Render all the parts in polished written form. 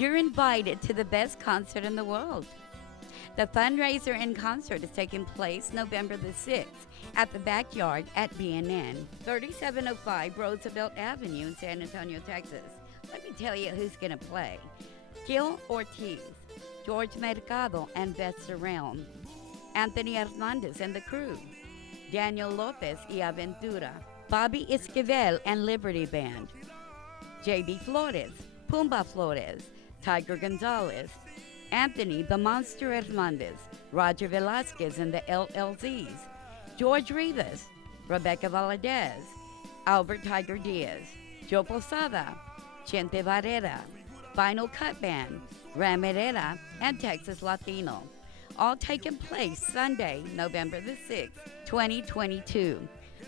you're invited to the best concert in the world. The fundraiser and concert is taking place November the 6th at the Backyard at BNN, 3705 Roosevelt Avenue in San Antonio, Texas. Let me tell you who's going to play. Gil Ortiz, George Mercado and Beth Realm, Anthony Hernandez and the crew, Daniel Lopez y Aventura, Bobby Esquivel and Liberty Band, J.B. Flores, Pumba Flores, Tiger Gonzalez, Anthony the Monster Hernandez, Roger Velasquez and the LLZs, George Rivas, Rebecca Valadez, Albert Tiger Diaz, Joe Posada, Chente Barrera, Vinyl Cut Band, Ram Herrera, and Texas Latino. All taking place Sunday, November the 6th, 2022.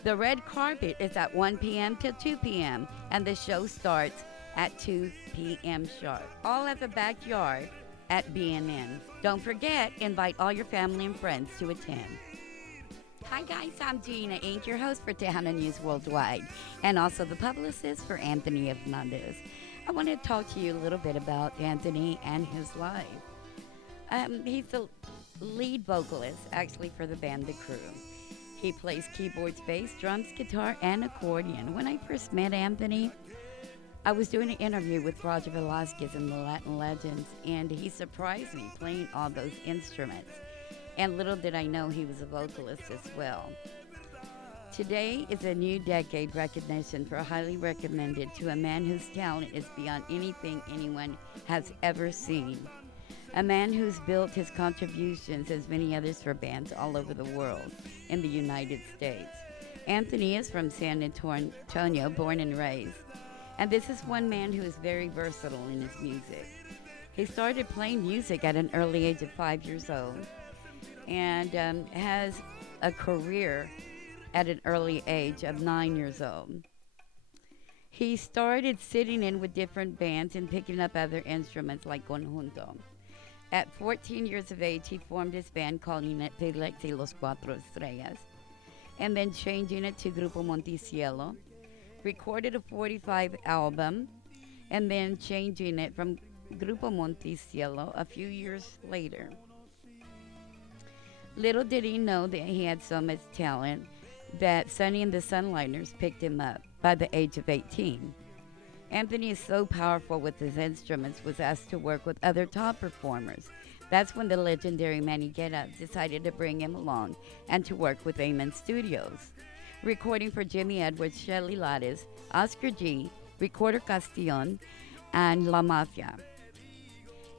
The red carpet is at 1 p.m. till 2 p.m. and the show starts at 2 p.m. sharp. All at the Backyard at BNN. Don't forget, invite all your family and friends to attend. Hi guys, I'm Gina Inc., your host for Tejano News Worldwide, and also the publicist for Anthony Hernandez. I want to talk to you a little bit about Anthony and his life. He's the lead vocalist, actually, for the band The Crew. He plays keyboards, bass, drums, guitar, and accordion. When I first met Anthony, I was doing an interview with Roger Velasquez and the Latin Legends, and he surprised me playing all those instruments. And little did I know he was a vocalist as well. Today is a new decade recognition for highly recommended to a man whose talent is beyond anything anyone has ever seen. A man who's built his contributions as many others for bands all over the world in the United States. Anthony is from San Antonio, born and raised. And this is one man who is very versatile in his music. He started playing music at an early age of 5 years old and has a career at an early age of 9 years old. He started sitting in with different bands and picking up other instruments like conjunto. At 14 years of age, he formed his band calling it Felix y los Cuatro Estrellas, and then changing it to Grupo Monticielo, recorded a 45 album, and then changing it from Grupo Monticielo a few years later. Little did he know that he had so much talent that Sonny and the Sunlighters picked him up by the age of 18. Anthony is so powerful with his instruments, was asked to work with other top performers. That's when the legendary Manny Guerra decided to bring him along and to work with Amen Studios, recording for Jimmy Edwards, Shelly Lares, Oscar G, Recorder Castillon, and La Mafia.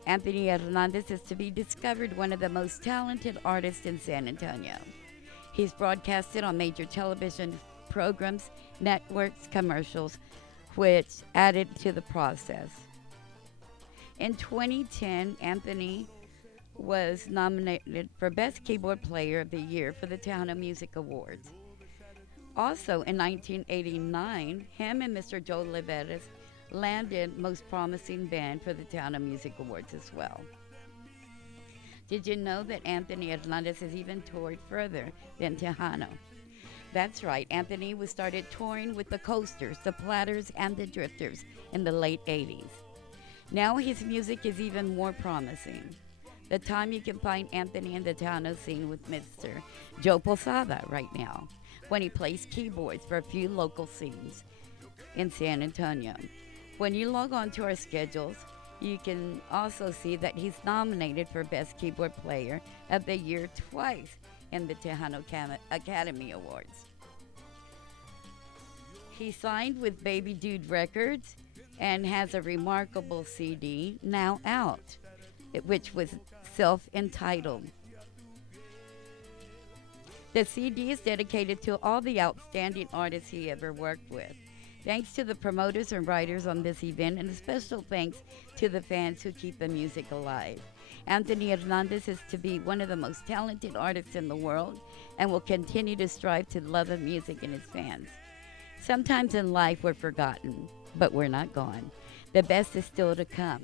Anthony Hernandez is to be discovered one of the most talented artists in San Antonio. He's broadcasted on major television programs, networks, commercials, which added to the process. In 2010, Anthony was nominated for Best Keyboard Player of the Year for the Tejano Music Awards. Also in 1989, him and Mr. Joe Leveres landed Most Promising Band for the Tejano Music Awards as well. Did you know that Anthony Hernandez has even toured further than Tejano? That's right, Anthony was started touring with the Coasters, the Platters, and the Drifters in the late 80s. Now his music is even more promising. The time you can find Anthony in the Tejano scene with Mr. Joe Posada right now, when he plays keyboards for a few local scenes in San Antonio. When you log on to our schedules, you can also see that he's nominated for Best Keyboard Player of the Year twice in the Tejano Academy Awards. He signed with Baby Dude Records and has a remarkable CD now out, which was self-entitled. The CD is dedicated to all the outstanding artists he ever worked with. Thanks to the promoters and writers on this event, and a special thanks to the fans who keep the music alive. Anthony Hernandez is to be one of the most talented artists in the world and will continue to strive to love of music and his fans. Sometimes in life we're forgotten, but we're not gone. The best is still to come.